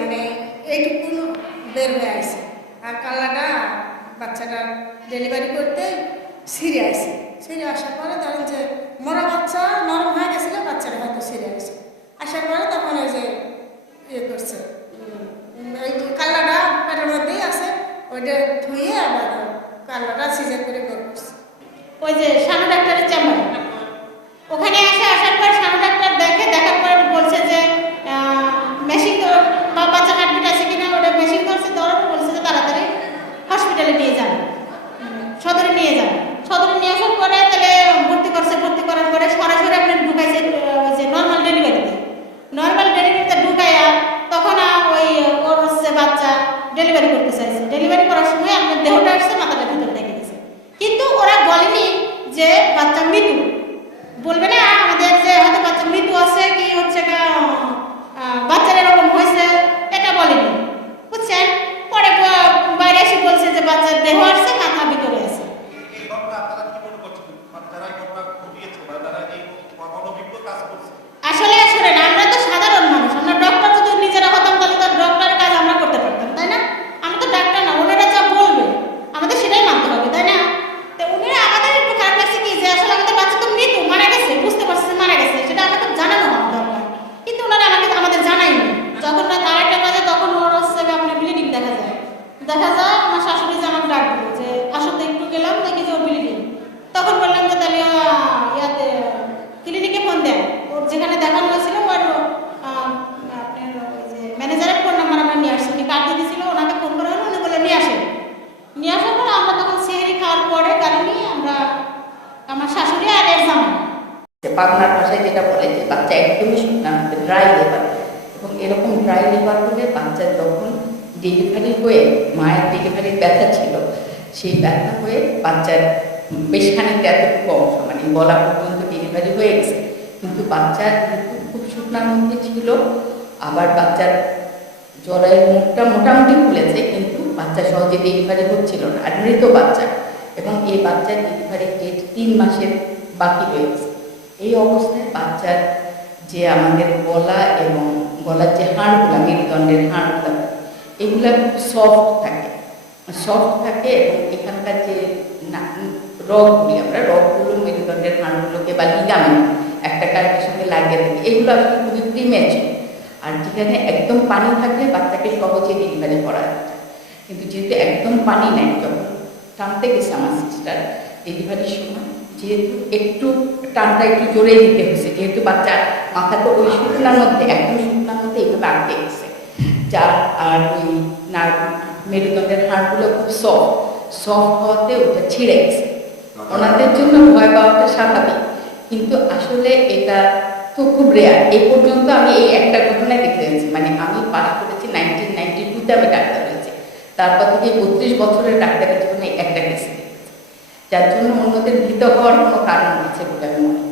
মানে এইটুকু বের হয়ে আসে। আর কাল্লাটা বাচ্চাটা ডেলিভারি করতে ছিঁড়ে আসে। ছিঁড়ে আসার পরে ধরেন যে মরা বাচ্চা নরম হয়ে গেছিলো, বাচ্চাটা হয়তো ছিঁড়ে আসে। আসার পরে তখন ওই যে ইয়ে করছে, ওই কাল্লাটা পেটের মধ্যেই আছে, ওইটা ধুয়ে আবার কাল্লাটা সিজার করে বের করছে। ওই যে শানু ডাক্তারের চেম্বারে ওখানে আসার পর শানু ডাক্তার দেখার পর বলছে যে মেশিন বা বাচ্চা হার্টবিট আছে কিনা, ওটা মেশিন করছে, ধরার বলছে যে তাড়াতাড়ি হসপিটালে নিয়ে যান, সদরে নিয়ে যান। সদরে নিয়ে আসার পরে তাহলে ভর্তি করার পরে সরাসরি আপনি ঢুকাইছে ওই যে নর্মাল ডেলিভারিতে ঢুকাইয়া তখন ওই ওর হচ্ছে বাচ্চা ডেলিভারি করতে চাইছে। ডেলিভারি করার সময় আপনার দেহটা আসছে, মাথাটা ভিতরে দেখে গেছে, কিন্তু ওরা বলেনি যে বাচ্চা মৃত্যু। বলবে না আমাদের যে হয়তো বাচ্চা মৃত্যু আছে কি হচ্ছে বাচ্চার এরকম হয়েছে, এটা বলেনি, বুঝছেন। পরে বাইরে এসে বলছে যে বাচ্চার দেহ আসছে, মাথা ভিতরে আছে। আসলে শোনেন, আমরা তো সাধারণ মানুষ, আমরা ডক্টর যদি নিজেরা হতাম তাহলে তো ডক্টরের কাজ আমরা করতে পারতাম, তাই না? আমরা তো ডাক্তার না, ওনারা যা বলবে আমাদের সেটাই মানতে হবে, তাই না? তো উনারা আমাদের একটু খারাপ লাগছে কি যে আসলে আমাদের বাচ্চা তো মৃত্যু, মারা গেছে, বুঝতে পারছে মারা গেছে, সেটা আমাকে জানানো হওয়া দরকার, কিন্তু ওনারা আমাদের জানায়নি। যখন রাত 2:30 বাজে তখন ওর হচ্ছে আপনার ব্লিডিং দেখা যায়। আমার শাশুড়ি যে আমাকে ডাক দিল যে আসলে তো একটু গেলাম, দেখি যে ওর ব্লিডিং। তখন বললাম যে তাহলে ইয়াতে ক্লিনিকে ফোন দেন, ওর যেখানে দেখানো হয়েছিল ওর আপনার ওই যে ম্যানেজারের ফোন নাম্বার আমরা নিয়ে আসছি, উনি কার্ড দিয়ে দিয়েছিল, ওনাকে ফোন করা হলো, উনি বলে নিয়ে আসেন। নিয়ে আসার পরে আমরা তখন সেহরি খাওয়ার পরে গাড়ি নিয়ে আমরা আমার শাশুড়ি আর এর জামাই। পাবনার ভাষায় যেটা বলে যে বাচ্চা একদমই শুকনা হবে, ড্রাই লেবার, এবং এরকম ড্রাই লেবার হলে বাচ্চা যখন ডেলিভারি হয়ে, মায়ের ডেলিভারির ব্যথা ছিল, সেই ব্যথা হয়ে বাচ্চার বেশ খানিকটা এতটুকু অংশ মানে গলা পর্যন্ত ডেলিভারি হয়ে গেছে, কিন্তু বাচ্চার খুব শুকনার মধ্যে ছিল। আবার বাচ্চার জরায়ের মুখটা মোটামুটি খুলেছে, কিন্তু বাচ্চা সহজে ডেলিভারি হচ্ছিল না, আর মৃত বাচ্চা, এবং এই বাচ্চার ডেলিভারি ডেট 3 মাসের বাকি রয়েছে। এই অবস্থায় বাচ্চার যে আমাদের গলা এবং গলার যে হাড়গুলা, মেরুদণ্ডের হাড়গুলা, এগুলা খুব সফট থাকে এবং এখানকার যে রগগুলো মেরুদণ্ডের হাড়গুলোকে বা লিগামেন্ট একটা কারেন্টের সঙ্গে লাগিয়ে থাকে, এগুলো আসলে খুবই প্রিম্যাচুর। আর যেখানে একদম পানি থাকলে বাচ্চাকে সহজে ডেলিভারি করা যায়, কিন্তু যেহেতু একদম পানি নেই, যখন টানতে গেছে আমার সিস্টার ডেলিভারির সময়, যেহেতু একটু টানটা একটু জোরে দিতে হয়েছে, যেহেতু বাচ্চা মাথা তো ওই শুকনার মধ্যে, একদম শুকনার মধ্যে এইভাবে আটকে গেছে, যার আর ওই মেরুদণ্ডের হাড়গুলো খুব সফট হওয়াতে ওটা ছিঁড়ে গেছে। ওনাদের জন্য ভয় পাওয়াটা স্বাভাবিক, কিন্তু আসলে এটা তো খুব রেয়ার। এই পর্যন্ত আমি এই একটা ঘটনায় দেখে গেছি, মানে আমি পাস করেছি 1992-তে আমি ডাক্তার হয়েছি, তারপর থেকে 32 বছরের ডাক্তারের জীবনে একটা কেস দেখেছি, যার জন্য অন্যদের ভীত হওয়ার কোনো কারণ আছে বলে আমি মনে করি।